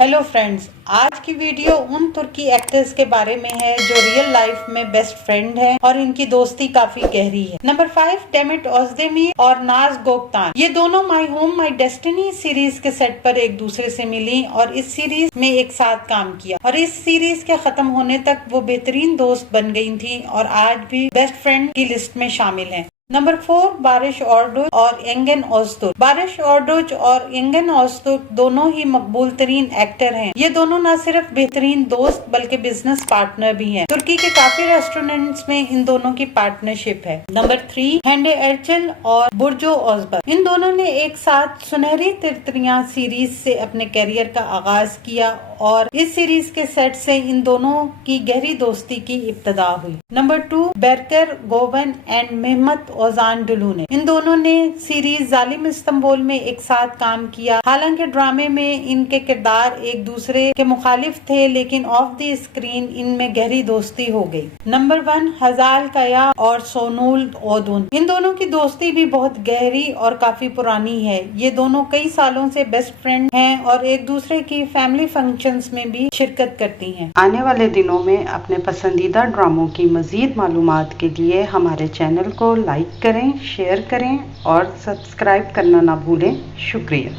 Hello friends, आज की video उन तुर्की एक्टर्स के बारे में है जो रियल लाइफ में बेस्ट फ्रेंड हैं और इनकी दोस्ती काफी गहरी है। नंबर 5, डेमिट ओज़देमिर और नाज गोकतान। ये दोनों my home my destiny series के सेट पर एक दूसरे से मिली और इस सीरीज में एक साथ काम किया और इस सीरीज के खत्म होने तक वो बेहतरीन दोस्त बन गई थी और आज भी बेस्ट फ्रेंड की लिस्ट में शामिल हैं। नंबर 4, बारिश ऑर्डोज और एंगन ओज़तुर्क। बारिश ऑर्डोज और एंगन ओज़तुर्क दोनों ही मकबूल तरीन एक्टर हैं। ये दोनों न सिर्फ बेहतरीन दोस्त बल्कि बिजनेस पार्टनर भी हैं। तुर्की के काफी रेस्टोरेंट्स में इन दोनों की पार्टनरशिप है। नंबर 3, हैंडे एरचल और बुर्जो ओज़बक। इन दोनों ने एक साथ सुनहरी तिरतरियां सीरीज से अपने कैरियर का आगाज किया और इस सीरीज के सेट से इन दोनों की गहरी दोस्ती की इब्तिदा हुई। नंबर 2, बेरकर गोवन एंड मेहमत ओजान डुलू ने। इन दोनों ने सीरीज जालिम इस्तांबुल में एक साथ काम किया। हालांकि ड्रामे में इनके किरदार एक दूसरे के मुखालिफ थे, लेकिन ऑफ द स्क्रीन इनमें गहरी दोस्ती हो गई। नंबर 1, हजाल कया और सोनूल ओदुन। इन दोनों की दोस्ती भी बहुत गहरी और काफी पुरानी है। ये दोनों कई सालों से बेस्ट फ्रेंड हैं और एक दूसरे की फैमिली फंक्शंस में भी शिरकत करती हैं। आने वाले दिनों में अपने पसंदीदा ड्रामों की मजीद मालूमात के लिए हमारे चैनल को लाइक करें, शेयर करें और सब्सक्राइब करना ना भूलें। शुक्रिया।